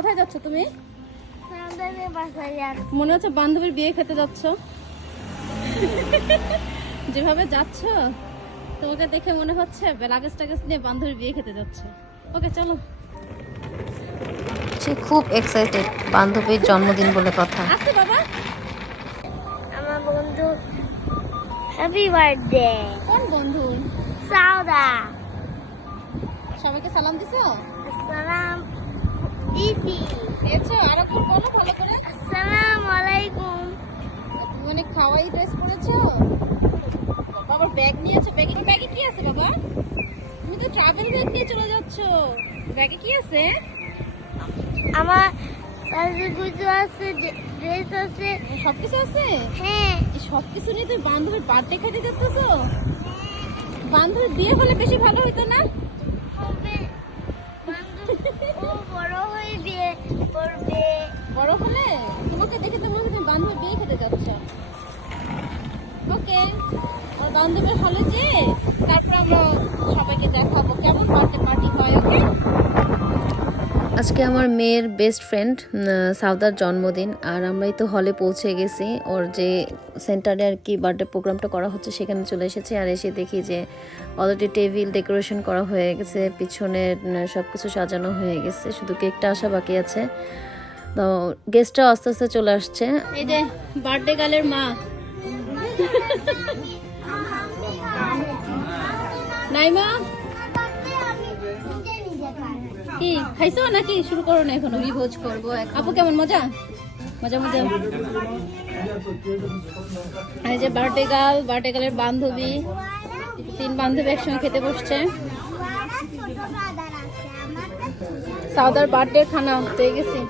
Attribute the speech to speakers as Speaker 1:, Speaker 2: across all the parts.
Speaker 1: কোথায় যাচ্ছ তুমি? মনে হচ্ছে বান্ধবীর বিয়ে খেতে যাচ্ছ। যেভাবে যাচ্ছ তোমাকে দেখে মনে হচ্ছে লাগেজ টাগেজ নিয়ে বান্ধবীর বিয়ে খেতে যাচ্ছ। ওকে চলো।
Speaker 2: সে খুব এক্সাইটেড বান্ধবীর জন্মদিন বলে কথা।
Speaker 1: আসতে বাবা।
Speaker 3: আমার বন্ধু হ্যাপি বার্থডে
Speaker 1: কোন বন্ধু?
Speaker 3: সাউদা
Speaker 1: সবাইকে সালাম দিছো?
Speaker 3: আসসালাম দিদি।
Speaker 1: দিয়েছ আরও একবার বলো ভালো করে।
Speaker 3: আসসালামু আলাইকুম।
Speaker 1: তুমি অনেক খাওয়াই ড্রেস পরেছো বাবার ব্যাগ নিয়েছো? ব্যাগে ব্যাগে কি আছে বাবা? তুমি তো ট্রাভেল ব্যাগ নিয়ে চলে যাচ্ছ। ব্যাগে কি আছে?
Speaker 3: আমার সাজুগুজু আছে ড্রেস আছে।
Speaker 1: সবকিছু আছে?
Speaker 3: হ্যাঁ।
Speaker 1: সবকিছু নিয়ে তুমি বান্ধবীর বার্থডে খেতে যাচ্তেছো? বান্ধবীর বিয়ে হলে বেশি ভালো হতো না
Speaker 3: হবে বান্ধব- ও বড় হয়ে বিয়ে করবে
Speaker 1: বড় হলে তোমাকে দেখে তো মনে হচ্ছে তুমি বান্ধবীর বিয়ে খেতে যাচ্ছ ওকে আর বান্ধবীর হলে যে তারপর আমরা সবাইকে দেখাবো কেমন বার্থডে পার্টি হয় ওকে
Speaker 2: আজকে আমার মেয়ের বেস্ট ফ্রেন্ড সাউদার জন্মদিন, আর আমরাই তো হলে পৌঁছে গেছি। ওর যে সেন্টারে আর কি বার্থডে প্রোগ্রামটা করা হচ্ছে, সেখানে চলে এসেছি, আর এসে দেখি যে অলরেডি টেবিল ডেকোরেশন করা হয়ে গেছে, পিছনে সব কিছু সাজানো হয়ে গেছে, শুধু কেকটা আসা বাকি আছে। তো গেস্টটা আস্তে আস্তে চলে আসছে।
Speaker 1: এই যে বার্থডে গার্লের মা। কি? খাইছো নাকি? শুরু করো না এখনও। ভোজ করব আপু কেমন মজা? মজা মজা। এই যে বার্থডে গার্ল বার্থডে গার্লের বান্ধবী। তিন বান্ধবী একসঙ্গে খেতে বসছে। সাউদার বার্থডে খানা পেয়ে গেছি।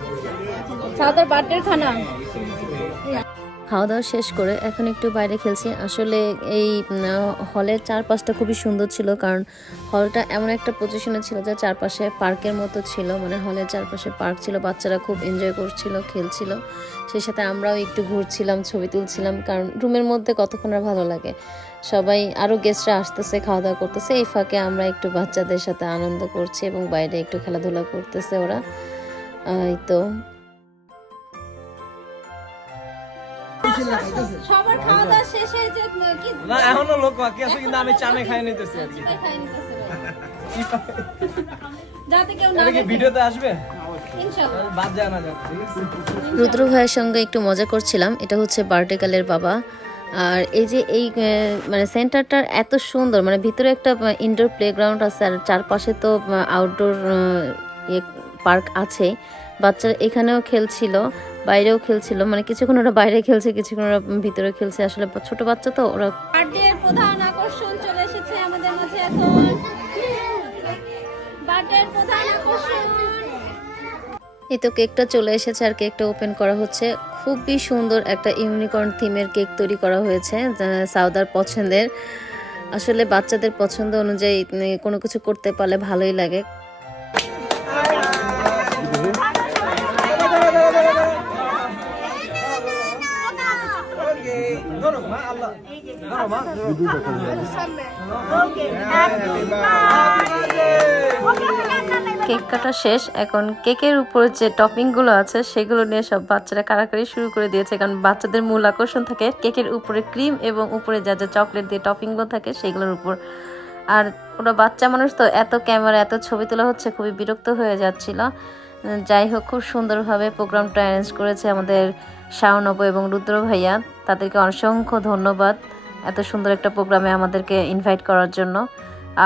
Speaker 1: সাউদার বার্থডে খানা।
Speaker 2: খাওয়া দাওয়া শেষ করে এখন একটু বাইরে খেলছি। আসলে এই হলের চারপাশটা খুবই সুন্দর ছিল কারণ হলটা এমন একটা পজিশনে ছিল যে চারপাশে পার্কের মতো ছিল। মানে হলের চারপাশে পার্ক ছিল, বাচ্চারা খুব এনজয় করছিল, খেলছিল। সেই সাথে আমরাও একটু ঘুরছিলাম, ছবি তুলছিলাম কারণ রুমের মধ্যে কতক্ষণ আর ভালো লাগে। সবাই আরও গেস্টরা আসতেছে, খাওয়া দাওয়া করতেছে। এই ফাঁকে আমরা একটু বাচ্চাদের সাথে আনন্দ করছি এবং বাইরে একটু খেলাধুলা করতেছে ওরা। এই তো।
Speaker 1: সবার খাওয়া দাওয়া শেষে যে কি
Speaker 4: না এখনও লোক বাকি আছে কিন্তু আমি চানে খাই নিতেছি আর কি।
Speaker 1: যাতে কেউ না।
Speaker 4: ভিডিওতে আসবে? বাদ যায় না
Speaker 2: রুদ্র ভাইয়ের সঙ্গে একটু মজা করছিলাম এটা হচ্ছে বার্থডে বাবা। আর এই যে এই মানে সেন্টারটার এত সুন্দর মানে ভিতরে একটা ইনডোর প্লেগ্রাউন্ড আছে আর চারপাশে তো আউটডোর পার্ক আছে। বাচ্চারা এখানেও খেলছিল বাইরেও খেলছিল মানে কিছুক্ষণ ওরা বাইরে খেলছে কিছুক্ষণ ওরা ভিতরে খেলছে। আসলে ছোট বাচ্চা তো ওরা
Speaker 1: প্রধান আকর্ষণ চলে এসেছে আমাদের মাঝে এখন। বার্থডে প্রধান আকর্ষণ।
Speaker 2: এই তো কেকটা চলে এসেছে আর কেকটা ওপেন করা হচ্ছে। খুবই সুন্দর একটা ইউনিকর্ন থিমের কেক তৈরি করা হয়েছে সাউদার পছন্দের। আসলে বাচ্চাদের পছন্দ অনুযায়ী কোনো কিছু করতে পারলে ভালোই লাগে। কেক কাটা শেষ, এখন কেকের উপর যে টপিংগুলো আছে, সেগুলো নিয়ে সব বাচ্চারা কারাকারি শুরু করে দিয়েছে, কারণ বাচ্চাদের মূল আকর্ষণ থাকে কেকের উপরে ক্রিম এবং উপরে যা যা চকলেট দিয়ে টপিংগুলো থাকে, সেগুলোর উপর। আর ওরা বাচ্চা মানুষ তো, এত ক্যামেরা, এত ছবি তোলা হচ্ছে, খুবই বিরক্ত হয়ে যাচ্ছিল। যাই হোক, খুব সুন্দরভাবে প্রোগ্রামটা অ্যারেঞ্জ করেছে আমাদের শাওনব এবং রুদ্র ভাইয়া তাদেরকে অসংখ্য ধন্যবাদ এত সুন্দর একটা প্রোগ্রামে আমাদেরকে ইনভাইট করার জন্য।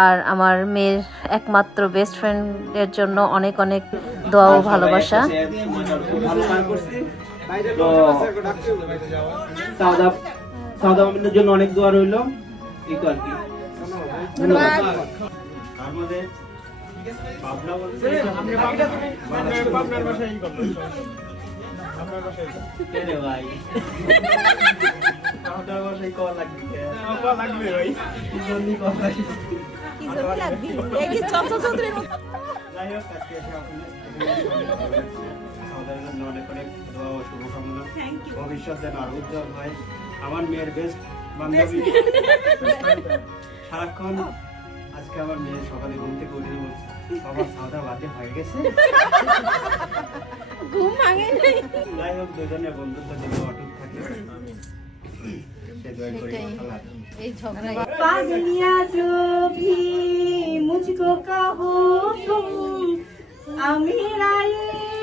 Speaker 2: আর আমার মেয়ের একমাত্র বেস্ট ফ্রেন্ডের জন্য অনেক অনেক দোয়া ও ভালোবাসা।
Speaker 5: জন্য অনেক দোয়া রইল। আর কি ধন্যবাদ আমাদের পাবনা বলতে কে রে ভাই। আপনার বাসায় কল লাগবে? কল লাগবে? ভাই কি জন্য কল লাগবে যাই হোক আজকে এসে আমাদের জন্য অনেক অনেক দোয়া ও শুভকামনা। ভবিষ্যৎ যেন আরও উজ্জ্বল হয়। আমার মেয়ের বেস্ট বান্ধবী। সারাক্ষণ আজকে আমার মেয়ে সকালে ঘুম থেকে উঠে বলছে বাবা সাদা বাদে হয়ে গেছে যাই হোক দুজনে বন্ধুত্ব যেন অটুট থাকে সে দোয়া করি আল্লাহ
Speaker 1: এই ঝগড়া
Speaker 6: पागलिया जो भी मुझको कहो तुम आ मेरा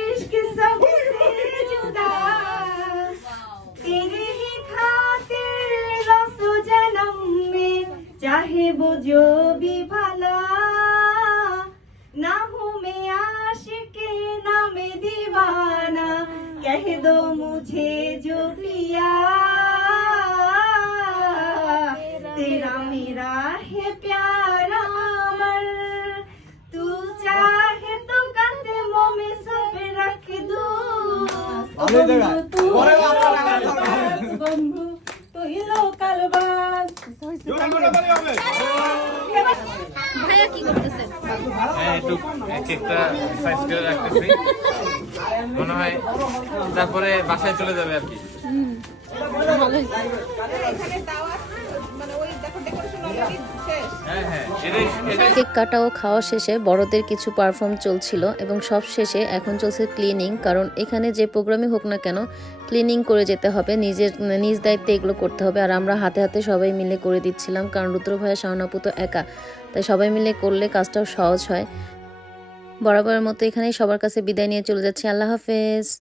Speaker 6: इश्क सबसे जुदा तेरे ही खातिर रसो जन्म में चाहे वो जो भी भला दीवाना कह दो मुझे जो पिया तेरा मेरा है प्यारा अमर तू चाहे तो कदमों में सब रख दो ओ
Speaker 4: अरे देखा,
Speaker 6: बंधु तू
Speaker 4: अरे
Speaker 6: ही
Speaker 4: बाप रे,
Speaker 6: लोकल बास, बंधु तू ही लोकल बास
Speaker 1: ভাইয়া কি করতেছে
Speaker 7: হ্যাঁ একটু কেকটা সাইজ করে রাখতেছি মনে হয় তারপরে বাসায় চলে যাবে আর কি। হ্যাঁ হ্যাঁ
Speaker 2: কেক কাটা ও খাওয়া শেষে বড়দের কিছু পারফর্ম চলছিল এবং সব শেষে এখন চলছে ক্লিনিং কারণ এখানে যে প্রোগ্রামই হোক না কেন ক্লিনিং করে যেতে হবে, নিজের, নিজ দায়িত্বে এগুলো করতে হবে। আর আমরা হাতে হাতে সবাই মিলে করে দিচ্ছিলাম, কারণ রুদ্র ভাইয়া শাওনাপু তো একা, তাই সবাই মিলে করলে কাজটাও সহজ হয়। বরাবরের মতো এখানেই সবার কাছে বিদায় নিয়ে চলে যাচ্ছি। আল্লাহ হাফেজ।